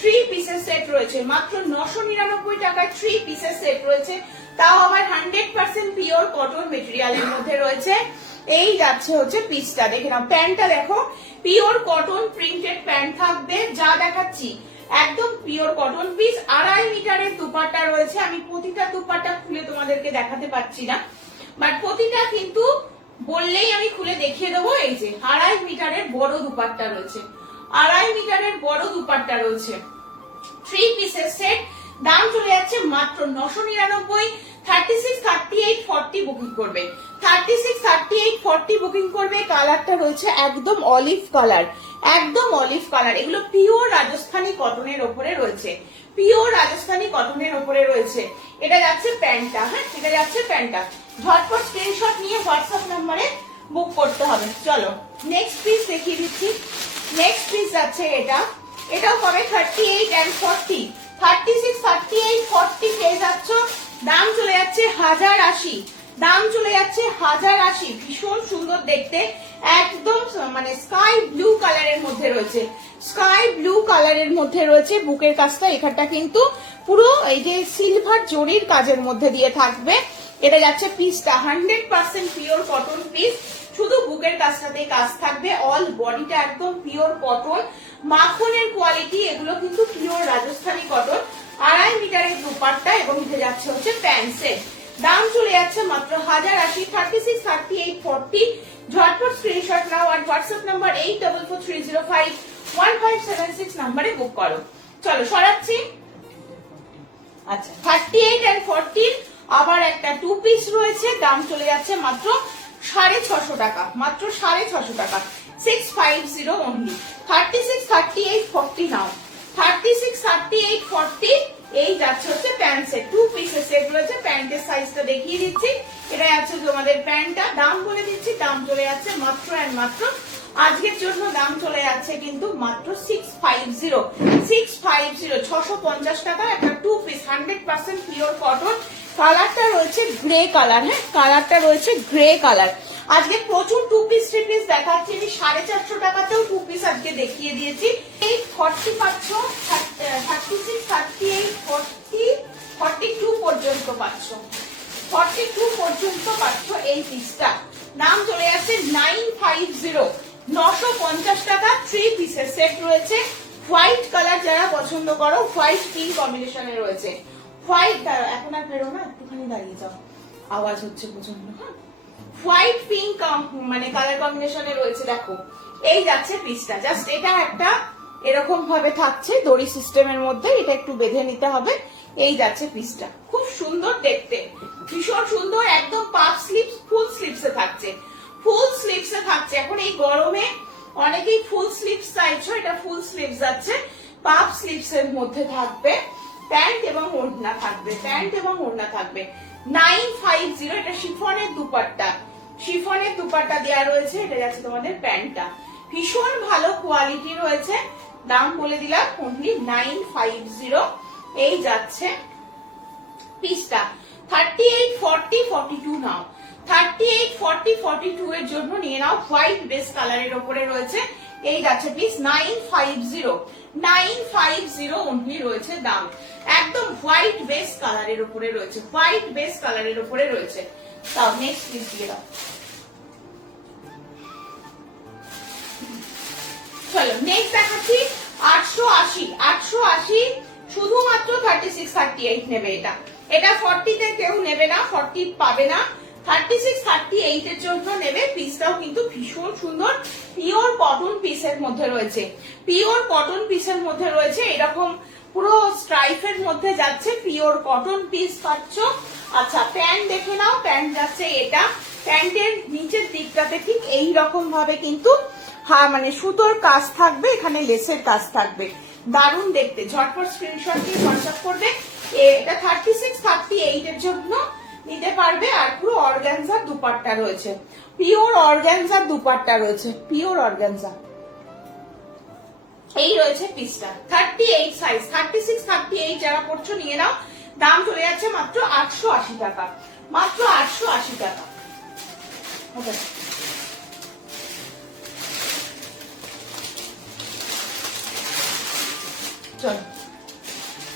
3 পিসের সেট রয়েছে, মাত্র 999 টাকায় 3 পিসের সেট রয়েছে, তাও আবার 100% পিওর কটন মেটেরিয়ালের মধ্যে রয়েছে। এই যাচ্ছে হচ্ছে পিসটা, দেখে নাও। প্যান্টটা দেখো, পিওর কটন প্রিন্টেড প্যান্ট থাকবে। যা দেখাচ্ছি একদম পিওর কটন পিস। 2.5 মিটারের দুপাট্টা রয়েছে। আমি প্রতিটা দুপাট্টা খুলে তোমাদেরকে দেখাতে পারছি না, বাট প্রতিটা কিন্তু বললেই আমি খুলে দেখিয়ে দেবো। এই যে 2.5 মিটারের বড় দুপাট্টা রয়েছে, 2.5 মিটারের বড় দুপাট্টা রয়েছে। 3 পিসের সেট, দাম চলে যাচ্ছে মাত্র 999। 36, 38, 40 বুকিং করবে, 36, 38, 40 বুকিং করবে। কালারটা রয়েছে একদম অলিভ কালার, একদম অলিভ কালার। এগুলো পিওর রাজস্থানী কটনের উপরে রয়েছে, পিওর রাজস্থানী কটনের উপরে রয়েছে। এটা যাচ্ছে প্যান্টটা, হ্যাঁ এটা যাচ্ছে প্যান্টটা। ঝটপট স্ক্রিনশট নিয়ে হোয়াটসঅ্যাপ নাম্বারে বুক করতে হবে। চলো নেক্সট পিস দেখিয়ে দিচ্ছি। নেক্সট পিস যাচ্ছে এটা, এটাও পাবে 38 and 40। 36, 38, 40 পেয়ে যাচ্ছ। দাম চলে যাচ্ছে 1080, দাম চলে যাচ্ছে 1080। ভীষণ সুন্দর দেখতে, একদম মানে স্কাই ব্লু কালারের মধ্যে রয়েছে, স্কাই ব্লু কালারের মধ্যে রয়েছে। বুকের কাজটা এখানটা কিন্তু পুরো এই যে সিলভার জরির কাজের মধ্যে দিয়ে থাকবে। এটা যাচ্ছে পিসটা 100% পিওর কটন পিস, শুধু বুকের কাজটাতে কাজ থাকবে। অল বডিটা একদম পিওর কটন, মাখনের কোয়ালিটি। এগুলো কিন্তু পিওর রাজস্থানী কটন। 2.5 মিটারের দুপাট্টা এবং উঠে যাচ্ছে হচ্ছে প্যান্ট সেট। দাম চলে যাচ্ছে মাত্র 1080। 36, 38, 40 ঝটপট স্ক্রিনশট নাও আর হোয়াটসঅ্যাপ নাম্বার 8443051576 নাম্বারে বুক করো। চলো সরাচ্ছি, আচ্ছা 38 and 40 আবার একটা 2 পিস রয়েছে, দাম চলে যাচ্ছে মাত্র 650 টাকা, মাত্র 650 টাকা, 650 only। 36, 38, 40 নাও, 36, 38, 40 এই যাচ্ছে হচ্ছে প্যান্ট সেট, 2 পিসের সেট রয়েছে। প্যান্টের সাইজটা দেখিয়ে দিচ্ছি, এটা যাচ্ছে তোমাদের প্যান্টটা, দাম বলে দিচ্ছি, দাম চলে যাচ্ছে মাত্র এন্ড মাত্র আজকের জন্য দাম চলে যাচ্ছে কিন্তু মাত্র 650, 650 টাকা একটা 2 পিস 100% পিওর কটন। কালারটা রয়েছে গ্রে কালার, হ্যাঁ কালারটা রয়েছে গ্রে কালার। আজকে প্রচুর 2 পিস 3 পিস দেখাচ্ছি, আমি 450 টাকাতেও 2 পিস আজকে দেখিয়ে দিয়েছি। এই 40 পাচ্ছ, 36, 38, 40, 42 পর্যন্ত পাচ্ছ, 42 পর্যন্ত পাচ্ছ এই পিসটা। নাম চলে যাচ্ছে 950, 950 টাকা 3 পিসের সেট রয়েছে। হোয়াইট কালার যারা পছন্দ করো, হোয়াইট পিঙ্ক কম্বিনেশনে রয়েছে। হোয়াইট এখন আর বেরো না, একটুখানি দাঁড়িয়ে যাও, আওয়াজ হচ্ছে প্রচন্ড। হ্যাঁ হোয়াইট পিঙ্ক মানে কালার কম্বিনেশনে রয়েছে। দেখো এই যাচ্ছে পিসটা, জাস্ট এটা একটা এরকম ভাবে থাকছে দড়ি সিস্টেমের মধ্যে, এটা একটু বেঁধে নিতে হবে। এই যাচ্ছে পিসটা, খুব সুন্দর দেখতে, ভীষণ সুন্দর, একদম পাফ স্লিভস, ফুল স্লিভসে থাকছে, ফুল স্লিভসে থাকছে। এখন এই গরমে অনেকেই ফুল স্লিভস চাইছো, এটা ফুল স্লিভস যাচ্ছে, পাফ স্লিভস এর মধ্যে থাকবে, প্যান্ট এবং ওড়না থাকবে, প্যান্ট এবং ওড়না থাকবে। 950, এটা শিফনের দুপাট্টা, শিফনের দুপাট্টা দেওয়া রয়েছে, এটা যাচ্ছে তোমাদের প্যান্টটা, ভীষণ ভালো কোয়ালিটি রয়েছে। দাম বলে দিলাম অনলি 950, এই যাচ্ছে পিসটা। 38, 40, 42 নাও, 38, 40, 42 এর জন্য নিয়ে নাও। হোয়াইট বেস কালারের উপরে রয়েছে, এই যাচ্ছে পিস 950, 950 অনলি রয়েছে দাম। একদম হোয়াইট বেস কালারের উপরে রয়েছে, হোয়াইট বেস কালারের উপরে রয়েছে। তাও নেক্সট পিস দিয়ে দাও। চলো নেক্সট দেখাচ্ছি 880, 880 শুধুমাত্র 36, 38 নেবে এটা, এটা 40 তে কেউ নেবে না, 40 পাবে না, 36, 38 এর জন্য নেবে। পিসটাও কিন্তু ভীষণ সুন্দর, পিওর কটন পিসের মধ্যে রয়েছে, পিওর কটন পিসের মধ্যে রয়েছে, এরকম পুরো স্ট্রাইপের মধ্যে যাচ্ছে, পিওর কটন পিস পাচ্ছ। আচ্ছা প্যান্ট দেখে নাও, প্যান্ট যাচ্ছে এটা, প্যান্টের নিচের দিকটাতে ঠিক এই রকম ভাবে কিন্তু মানে সুতোর কাজ থাকবে, এখানে লেসের কাজ থাকবে, দারুণ দেখতে। ঝটপট স্ক্রিনশট দিয়ে হোয়াটসঅ্যাপ করবে, এটা 36, 38 এর জন্য নিতে পারবে। আর পুরো অর্গানজার দুপাট্টা রয়েছে, পিওর অর্গানজার দুপাট্টা রয়েছে, পিওর অর্গানজা। এই রয়েছে পিসটা, 38 সাইজ, 36, 38 যারা পড়ছো নিয়ে নাও। দাম চলে যাচ্ছে মাত্র 880 টাকা, মাত্র 880 টাকা। চলো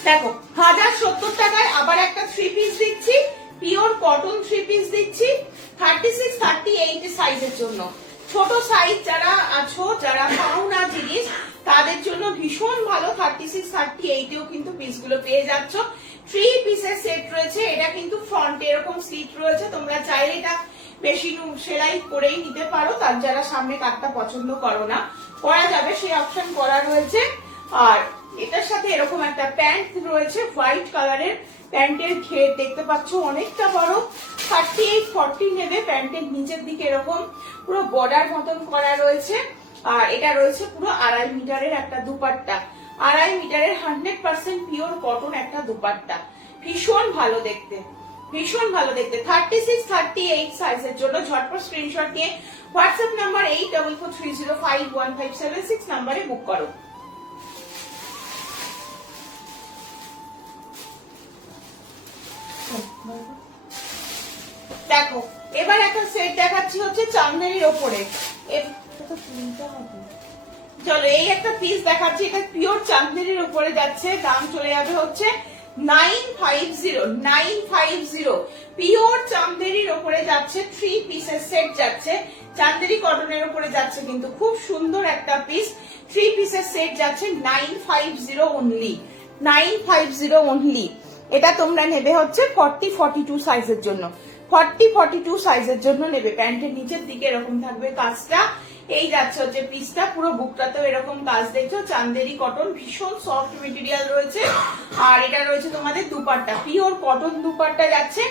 দেখো 1070 টাকায় আবার একটা 3 পিস দিচ্ছি, পিওর কটন 3 পিস দিচ্ছি, 36, 38 সাইজের জন্য। ছোট সাইজ যারা আছো, যারা পাও না জিনিস, তাদের জন্য ভীষণ ভালো। 36, 38 এও কিন্তু পিসগুলো পেয়ে যাচ্ছ। 3 পিসের সেট রয়েছে, এটা কিন্তু ফ্রন্টে এরকম স্লিট রয়েছে, তোমরা চাইলে এটা বেশি সেলাই করেই নিতে পারো, তার যারা সামনে কাটটা পছন্দ করো না, করা যাবে, সেই অপশন করা রয়েছে। আর এটার সাথে এরকম একটা প্যান্ট রয়েছে, হোয়াইট কালারের, প্যান্টের ঘের দেখতে পাচ্ছ অনেকটা বড়। 38, 40 নেবে, প্যান্টের নিচের দিকে এরকম পুরো বর্ডার মতন করা রয়েছে। আর এটা রয়েছে পুরো 2.5 মিটারের একটা দুপাট্টা, 2.5 মিটারের 100% পিওর কটন একটা দুপাট্টা, ভীষণ ভালো দেখতে, ভীষণ ভালো দেখতে। 36, 38 সাইজের জন্য ঝটপট স্ক্রিনশট নিয়ে হোয়াটসঅ্যাপ নাম্বার 8443051576 নাম্বারে বুক করো। দেখো এবার একটা সেট দেখাচ্ছি হচ্ছে চান্দেরির ওপরে, চলো এই একটা পিস দেখাচ্ছি, এটা পিওর চান্দেরির উপরে যাচ্ছে, দাম চলে যাবে হচ্ছে 950, 950 পিওর চান্দেরির উপরে যাচ্ছে, 3 পিসের সেট যাচ্ছে, চান্দেরি কটনের উপরে যাচ্ছে, কিন্তু খুব সুন্দর একটা পিস, 3 পিসের সেট যাচ্ছে 950 অনলি, 950 অনলি। এটা তোমরা নেবে হচ্ছে 40, 42 সাইজের জন্য, 40, 42 সাইজের জন্য নেবে। প্যান্টের নিচের দিকে এরকম থাকবে কাজটা, এই যাচ্ছে হচ্ছে পিসটা, পুরো বুকটাতেও এরকম কাজ দেখছো, চান্দেরি কটন, ভীষণ সফট মেটেরিয়াল রয়েছে। আর এটা রয়েছে তোমাদের দুপাট্টা, পিওর কটন দুপাট্টা যাচ্ছে,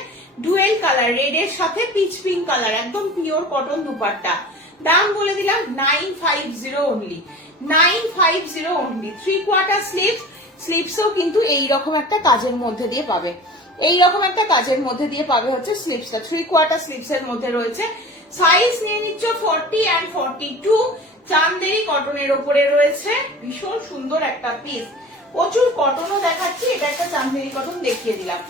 ডুয়েল কালার, রেড এর সাথে পিচ পিঙ্ক কালার, একদম পিওর কটন দুপাট্টা। দাম বলে দিলাম 950 অনলি, 950 অনলি। 3/4 স্লিভ, স্লিভসও কিন্তু এইরকম একটা কাজের মধ্যে দিয়ে পাবে, এইরকম একটা কাজের মধ্যে দিয়ে পাবে হচ্ছে স্লিভসটা, 3/4 স্লিভস এর মধ্যে রয়েছে। সাইজ নিয়ে নিচ্ছ 40 and 42, চান্দেরি কটনের উপরে রয়েছে, ভীষণ সুন্দর একটা পিস। প্রচুর কটনও দেখাচ্ছি, এটা একটা চান্দেরি কটন দেখিয়ে দিলাম।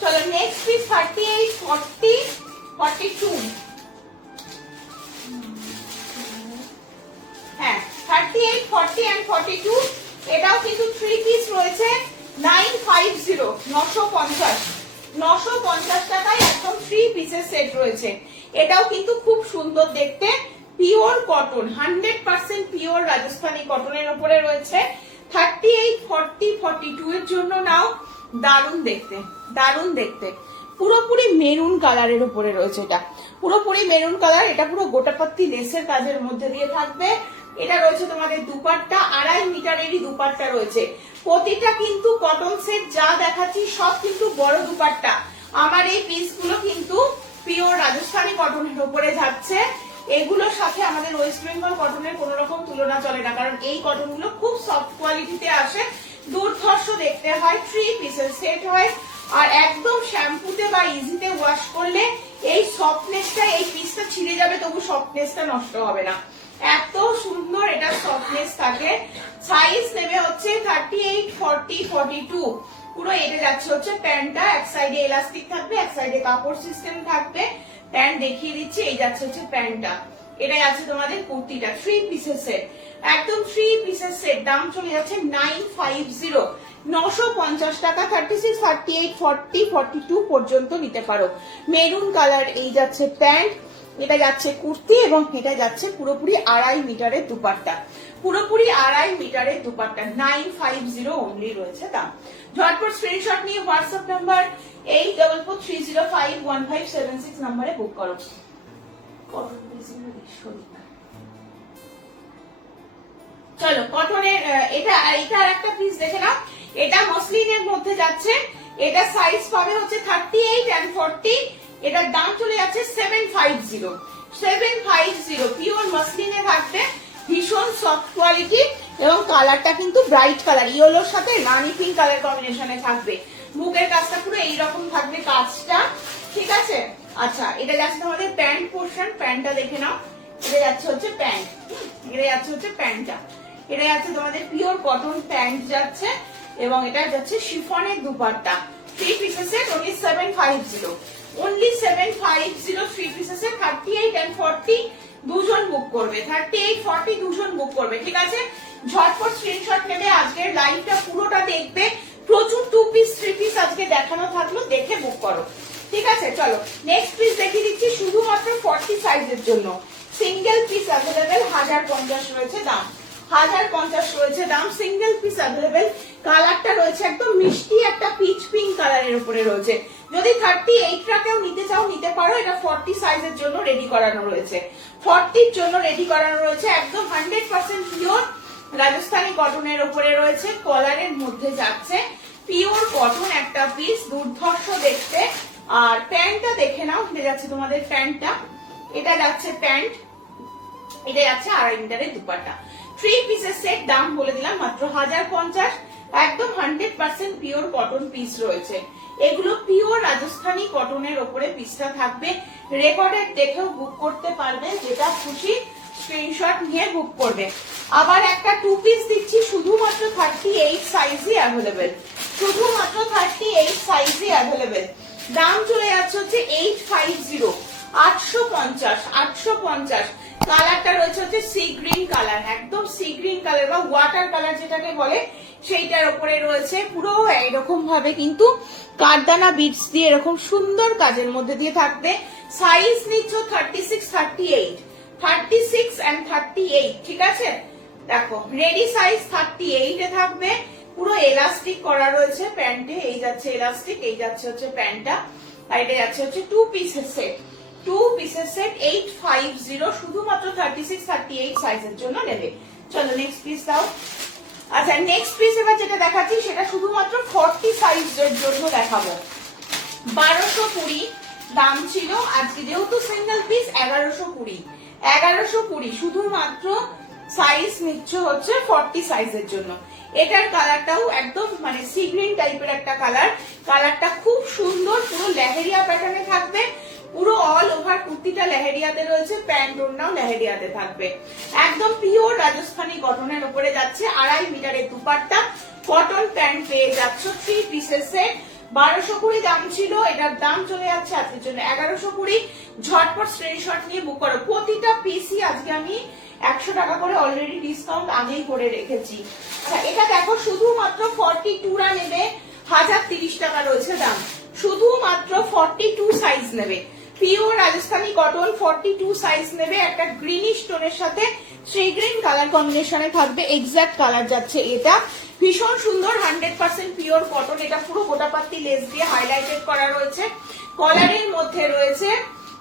চলো নেক্সট পিস 38, 40, 42। হ্যাঁ 38, 40 and 42, এটাও কিন্তু 3 পিস রয়েছে, 950, 950 টাকায় একদম 3 পিসের সেট রয়েছে। এটাও কিন্তু খুব সুন্দর দেখতে, পিওর কটন, 100% পিওর রাজস্থানী কটনের উপরে রয়েছে। 38, 40, 42 এর জন্য নাও, দারুণ দেখতে, দারুণ দেখতে, পুরোপুরি মেরুন কালারের উপরে রয়েছে, এটা পুরোপুরি মেরুন কালার, এটা পুরো গোটাপাত্তি লেসের কাজের মধ্যে দিয়ে থাকবে। এটা রয়েছে তোমাদের দুপাট্টা, 2.5 মিটারেরই দুপাট্টা রয়েছে। প্রতিটা কিন্তু কটন সেট যা দেখাচ্ছি সব কিন্তু বড় দুপাট্টা। আমার এই পিসগুলো কিন্তু পিওর রাজস্থানী কটনের উপরে যাচ্ছে। এগুলোর সাথে আমাদের ওয়েস্ট বেঙ্গল কটনের কোন রকম তুলনা চলে না, কারণ এই কটনগুলো খুব সফট কোয়ালিটিতে আসে, দুর্ধর্ষ দেখতে হয়, 3 পিসের সেট হয়। আর একদম শ্যাম্পুতে বা ইজিতে ওয়াশ করলে এই সফটনেসটা, এই পিসটা ছিঁড়ে যাবে তবু সফটনেসটা নষ্ট হবে না, এত সুন্দর এটা সফটনেস থাকে। সাইজ নেবে হচ্ছে 38, 40, 42। পুরো এটা যাচ্ছে হচ্ছে প্যান্টটা, এক সাইডে এলাস্টিক থাকবে, এক সাইডে কাপড় সিস্টেম থাকবে। প্যান্ট দেখিয়ে দিচ্ছি, এই যাচ্ছে হচ্ছে প্যান্টটা, এটাই আছে তোমাদের কুর্তিটা, 3 পিসের সেট, একদম 3 পিসের সেট। দাম চলে যাচ্ছে 950, 950 টাকা। 36, 38, 40, 42 পর্যন্ত নিতে পারো। মেরুন কালার, এই যাচ্ছে প্যান্ট, এটা যাচ্ছে কুর্তি, এবং এটা যাচ্ছে পুরোপুরি 2.5 মিটারের দুপাট্টা, পুরোপুরি 2.5 মিটারের দুপাট্টা। 950 অনলি রয়েছে দাম। ঝটপট স্ক্রিনশট নিয়ে হোয়াটসঅ্যাপ নাম্বার 84305157 নম্বরে বুক করো। চলো কটনের এটা আর একটা পিস দেখে নাও, এটা মসলিনের মধ্যে যাচ্ছে, এটা সাইজ পাবে হচ্ছে 38 and 40, এটার দাম চলে যাচ্ছে 750, 750, পিওর মসলিনে থাকবে, ভীষণ সফট কোয়ালিটি, এবং কালারটা কিন্তু ব্রাইট কালার, ইয়েলোর সাথে রানী পিঙ্ক কালার কম্বিনেশনে থাকবে। বুকের কাজটা পুরো এইরকম থাকবে কাজটা, ঠিক আছে। আচ্ছা এটা যাচ্ছে তোমাদের প্যান্ট পোর্শন, প্যান্টটা দেখে নাও, এটা যাচ্ছে হচ্ছে প্যান্ট, এটা যাচ্ছে হচ্ছে প্যান্টটা, এটা যাচ্ছে তোমাদের পিওর কটন প্যান্ট যাচ্ছে, এবং এটা যাচ্ছে শিফনের দুপাট্টা। 3 পিসের সেট, only 750, only 750, 3 পিসের সেট। 38 and 40 দুজন বুক করবে, 38, 40 দুজন বুক করবে, ঠিক আছে। ঝটপট স্ক্রিনশট নেবে, আজকের লাইভটা পুরোটা দেখবে, প্রচুর 2 পিস 3 পিস আজকে দেখানো থাকলো, দেখে বুক করো, ঠিক আছে। চলো নেক্সট পিস দেখিয়ে দিচ্ছি, শুধুমাত্র 40 সাইজের জন্য, সিঙ্গেল পিস অ্যাভেলেবেল, 1050 রয়েছে দাম, 1050 রয়েছে দাম, সিঙ্গেল পিস অ্যাভেলেবেল। কালারটা রয়েছে একদম মিষ্টি একটা পিচ পিঙ্ক কালারের উপরে রয়েছে। যদি 38টা কেউ নিতে চাও নিতে পারো, এটা 40 সাইজের জন্য রেডি করানো রয়েছে, 40র জন্য রেডি করানো রয়েছে, একদম 100% পিওর রাজস্থানী কটনের উপরে রয়েছে, কলারের মধ্যে যাচ্ছে, পিওর কটন একটা পিস, দুর্ধর্ষ দেখতে। আর প্যান্টটা দেখে নাও, এটা যাচ্ছে তোমাদের প্যান্টটা, এটা যাচ্ছে প্যান্ট, এটা যাচ্ছে 2.5 মিটারের দুপাট্টা। 3 পিসের সেট, দাম বলে দিলাম মাত্র 1050, একদম 100% পিওর কটন পিস রয়েছে। এগুলো পিওর রাজস্থানী কটনের ওপরে পিসটা থাকবে, রেকর্ডেড দেখেও বুক করতে পারবে, যেটা খুশি স্ক্রিনশট নিয়ে বুক করবে। আবার একটা 2 পিস দিচ্ছি, শুধুমাত্র 38 সাইজই অ্যাভেলেবেল, শুধুমাত্র 38 সাইজই অ্যাভেলেবেল। দাম চলে যাচ্ছে হচ্ছে 850, 850, 850। কালারটা রয়েছে হচ্ছে সি গ্রিন কালার, একদম সি গ্রিন কালার বা ওয়াটার কালার যেটাকে বলে, সেইটার উপরে রয়েছে পুরো এরকম ভাবে কিন্তু কারদানা বিটস দিয়ে এরকম সুন্দর কাজের মধ্যে দিয়ে থাকবে। সাইজ নিচ্ছ 36, 38, 36 and 38, ঠিক আছে। দেখো রেডি সাইজ 38 এ থাকবে, পুরো এলাস্টিক করা রয়েছে প্যান্টে, এই যাচ্ছে এলাস্টিক, এই যাচ্ছে হচ্ছে প্যান্টটা, আর এটা যাচ্ছে হচ্ছে 2 পিসের সেট, 2 পিসের সেট 850, শুধুমাত্র 36-38 সাইজের জন্য নেবে। চলো নেক্সট পিস দাও। আচ্ছা নেক্সট পিস এবার যেটা দেখাচ্ছি সেটা শুধুমাত্র 40 সাইজের জন্য দেখাবো। 1220 দাম ছিল, আজকে যেহেতু সিঙ্গেল পিস 1120 শুধুমাত্র সাইজ নিচ্ছে হচ্ছে 40 সাইজের জন্য। এটার কালারটাও একদম মানে সি গ্রিন টাইপের একটা কালার, কালারটা খুব সুন্দর, পুরো লেহেরিয়া প্যাটার্নে থাকবে, পুরো অল ওভার কুর্তিটা লেহেরিয়াতে রয়েছে, প্যান্ট ওড়নাও লেহেরিয়াতে থাকবে, একদম পিওর রাজস্থানী কটনের উপরে যাচ্ছে। 2.5 মিটারের দুপাট্টা, কটন প্যান্ট পেয়ে যাচ্ছ 3 পিসের সেট। 1220 দাম ছিল, এটার দাম চলে যাচ্ছে আজকের জন্য 1120। ঝটপট স্ক্রিনশট নিয়ে বুক করো। প্রতিটা পিসই আজকে আমি 100 টাকা করে অলরেডি ডিসকাউন্ট আগেই করে রেখেছি। আচ্ছা এটা দেখো শুধুমাত্র 42 রা নেবে 1030 টাকা রয়েছে দাম, শুধুমাত্র 42 সাইজ নেবে, পিওর রাজস্থানী কটন 42 সাইজ নেবে। একটা গ্রিনিশ টোনের সাথে শ্রী গ্রিন কালার কম্বিনেশনে থাকবে, এক্সাক্ট কালার যাচ্ছে এটা, ভীষণ সুন্দর 100% পিওর কটন। এটা পুরো গোটাপাত্তি লেস দিয়ে হাইলাইটেড করা রয়েছে, কলারের মধ্যে রয়েছে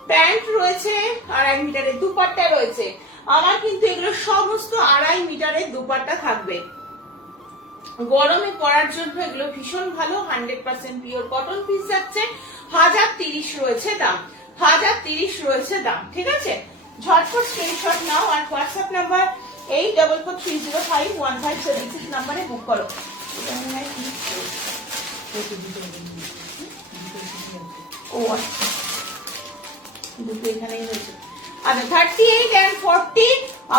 প্যান্ট রয়েছে, 2.5 মিটারের দুপাট্টা রয়েছে। আমার কিন্তু এগুলো সমস্ত 2.5 মিটারের দুপাট্টা থাকবে, গরমে পরার জন্য এগুলো ভীষণ ভালো, 100% পিওর কটন পিস যাচ্ছে। 1030 রয়েছে দাম, 1030 রয়েছে দাম, ঠিক আছে। ঝটপট স্ক্রিনশট নাও আর হোয়াটসঅ্যাপ নাম্বার 8443051576 নাম্বারে বুক করো। ও আচ্ছা দুটো এখানেই হয়েছে। আচ্ছা 38 and 40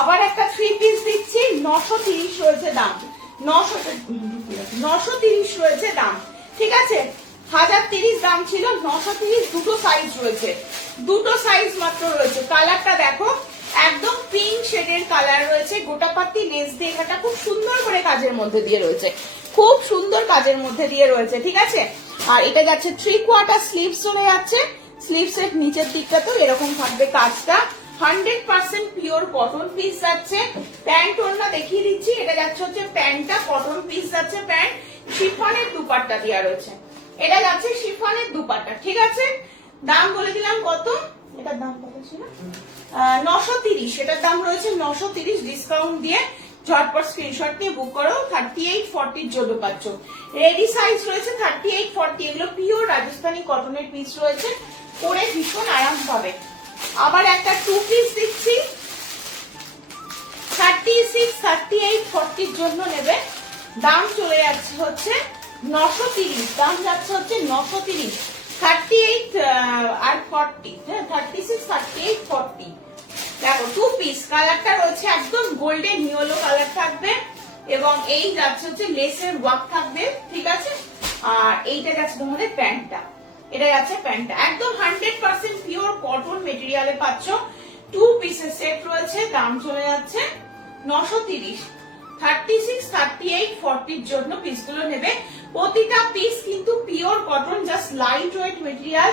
আবার একটা 3 পিস দিচ্ছি, 930 রয়েছে দাম, 930 রয়েছে দাম, ঠিক আছে। 1030 দাম ছিল, 930, দুটো সাইজ রয়েছে, দুটো সাইজ মাত্র রয়েছে। কালারটা দেখো একদম পিঙ্ক শেডের কালার রয়েছে, গোটাপাত্তি লেস দিয়ে এখানটা খুব সুন্দর করে কাজের মধ্যে দিয়ে রয়েছে, খুব সুন্দর কাজের মধ্যে দিয়ে রয়েছে, ঠিক আছে। আর এটা যাচ্ছে 3/4 স্লিভস চলে যাচ্ছে, স্লিভস এর নিচের দিকটাতেও এরকম থাকবে কাজটা, 100% পিওর কটন পিস যাচ্ছে। প্যান্ট ওড়না দেখিয়ে দিচ্ছি, এটা যাচ্ছে হচ্ছে প্যান্টটা কটন পিস যাচ্ছে, প্যান্ট শিফনের দুপাট্টা দেওয়া রয়েছে, এটা যাচ্ছে শিফনের দুপাট্টা, ঠিক আছে। দাম বলে দিলাম কত, এটার দাম কত ছিল 930, এটার দাম রয়েছে 930 ডিসকাউন্ট দিয়ে। ঝটপট স্ক্রিনশট নিয়ে বুক করো, 38-40 এর জন্য পাচ্ছ। রেডি সাইজ রয়েছে 38-40, এগুলো পিওর রাজস্থানী কটনের পিস রয়েছে, পরে ভীষণ আরাম পাবে। আবার একটা 2 পিস দিচ্ছি, 36-38-40 এর জন্য নেবে, দাম চলে যাচ্ছে হচ্ছে 930, দাম যাচ্ছে হচ্ছে 930, 38 আর 40, হ্যাঁ 36-38-40। দেখো 2 পিস, কালারটা রয়েছে একদম গোল্ডেন ইয়েলো কালার থাকবে, এবং এই যাচ্ছে হচ্ছে লেসের ওয়ার্ক থাকবে, ঠিক আছে। আর এইটা যাচ্ছে তোমাদের প্যান্টটা, এটা যাচ্ছে প্যান্টটা, একদম 100% পিওর কটন মেটেরিয়ালে পাচ্ছ। 2 পিসের সেট রয়েছে, দাম চলে যাচ্ছে 930, 36-38-40 এর জন্য পিসগুলো নেবে। প্রতিটা পিস কিন্তু pure cotton, just light weight material.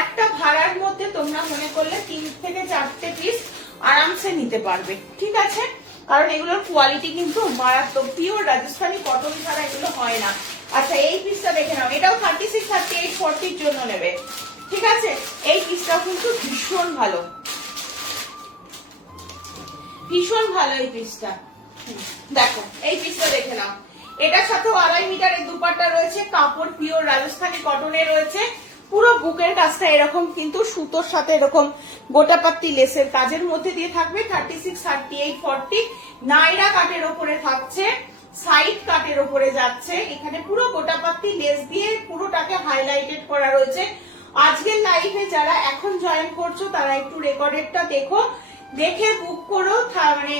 একটা ভাড়ার মধ্যে তোমরা মনে করলে 3 থেকে 4টে পিস আরামসে নিতে পারবে, ঠিক আছে, কারণ এগুলোর কোয়ালিটি কিন্তু মারাত্মক, পিওর রাজস্থানী কটন ছাড়া এগুলো হয় না। আচ্ছা এই পিসটা দেখে নাও, এটাও 36-38-40 এর জন্য নেবে, ঠিক আছে। এই পিসটাও কিন্তু ভীষণ ভালো, ভীষণ ভালো এই পিসটা। দেখো এই পিসটা দেখে নাও, এটার সাথে 2.5 মিটারের দুপাট্টা রয়েছে, কাপড় পিওর রাজস্থানী কটনের রয়েছে, পুরো বুকের কাজটা এরকম কিন্তু সুতোর সাথে এরকম গোটাপাত্তি লেসের কাজের মধ্যে দিয়ে থাকবে। 36-38-40 নাইরা কাটের ওপরে থাকছে, সাইড কাটের ওপরে যাচ্ছে, এখানে পুরো গোটাপাত্তি লেস দিয়ে পুরোটাকে হাইলাইটেড করা রয়েছে। আজকের লাইভে যারা এখন জয়েন করছো তারা একটু রেকর্ডেডটা দেখো, দেখে বুক করো, মানে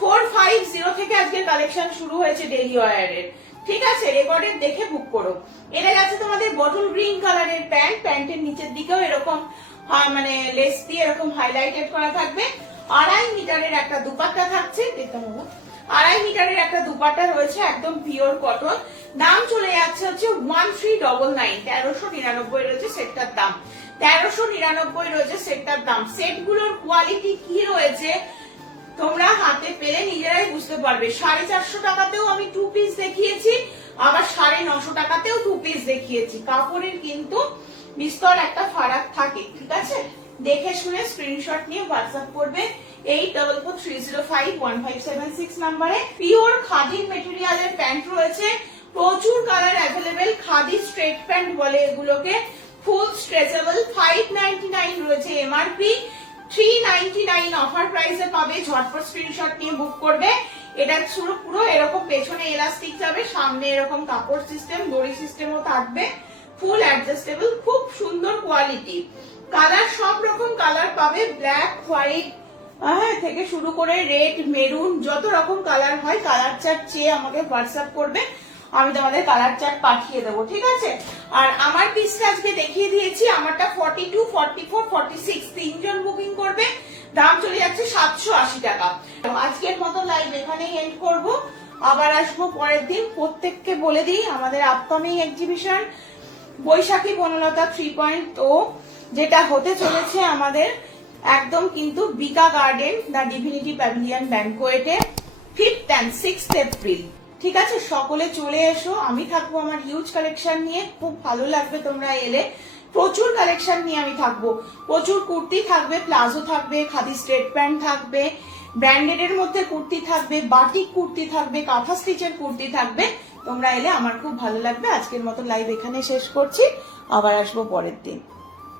450 থেকে আজকের কালেকশন শুরু হয়েছে ডেইলি ওয়্যারের, ঠিক আছে, রেকর্ডেড দেখে বুক করো। এটা যাচ্ছে তোমাদের বটল গ্রিন কালারের প্যান্ট, প্যান্টের নিচের দিকেও এরকম মানে লেস দিয়ে এরকম হাইলাইটেড করা থাকবে। 2.5 মিটারের একটা দুপাট্টা থাকছে, দেখতে পাবো 2.5 মিটারের একটা দুপাট্টা রয়েছে, একদম পিওর কটন। দাম চলে যাচ্ছে হচ্ছে 1399, 1399 রয়েছে সেটটার দাম, 1399 রয়েছে সেটটার দাম। সেটগুলোর কোয়ালিটি কি রয়েছে তোমরা হাতে পেলে নিজেরাই বুঝতে পারবে। 450 টাকাতেও আমি 2 পিস দেখিয়েছি, আবার 950 টাকাতেও 2 পিস দেখিয়েছি। কাপড়ের কিন্তু বিস্তর একটা ফারাক থাকে, ঠিক আছে? দেখে শুনে স্ক্রিনশট নিয়ে হোয়াটসঅ্যাপ করবে 8443051576 নাম্বারে। পিওর খাদির মেটেরিয়ালের প্যান্ট রয়েছে, প্রচুর colour available. Khadi straight pant বলে এগুলোকে, ফুল স্ট্রেচেবল। 599 রয়েছে এমআরপি, 399 অফার প্রাইসে পাবে। ঝটপট স্ক্রিনশট নিয়ে বুক করবে। এটা পুরো এরকম পেছনে এলাস্টিক যাবে, সামনে এরকম কাপড় সিস্টেম, দড়ি সিস্টেমও থাকবে, ফুল অ্যাডজাস্টেবল, খুব সুন্দর কোয়ালিটি। কালার সব রকম কালার পাবে, ব্ল্যাক, হোয়াইট থেকে শুরু করে রেড, মেরুন, যত রকম কালার হয়। কালার চার্ট চেয়ে আমাকে হোয়াটসঅ্যাপ করবে, আমি তোমাদের কালার চার্ট পাঠিয়ে দেবো, ঠিক আছে? আর আমার পিসটা আজকে দেখিয়ে দিয়েছি, আমারটা 42, 44, 46 তিনজন বুকিং করবে। দাম চলে যাচ্ছে 780 টাকা। আজকের মতো লাইভ এখানেই এন্ড করব, আবার আসবো পরের দিন। প্রত্যেককে বলে দিই আমাদের আপকামিং এক্সিবিশন বৈশাখী বনলতা 3.0 যেটা হতে চলেছে আমাদের একদম কিন্তু বিকা গার্ডেন দ্য ডিভিনিটি প্যাভিলিয়ন ব্যাংকোয়েটে 5th and 6th এপ্রিল, ঠিক আছে? সকলে চলে এসো, আমি থাকবো আমার হিউজ কালেকশন নিয়ে, খুব ভালো লাগবে তোমরা এলে। প্রচুর কালেকশন নিয়ে আমি থাকবো, প্রচুর কুর্তি থাকবে, প্লাজো থাকবে, খাদি স্ট্রেট প্যান্ট থাকবে, ব্র্যান্ডেড এর মধ্যে কুর্তি থাকবে, বাটিক কুর্তি থাকবে, কাঁথা স্টিচের কুর্তি থাকবে। তোমরা এলে আমার খুব ভালো লাগবে। আজকের মতো লাইভ এখানে শেষ করছি, আবার আসবো পরের দিন।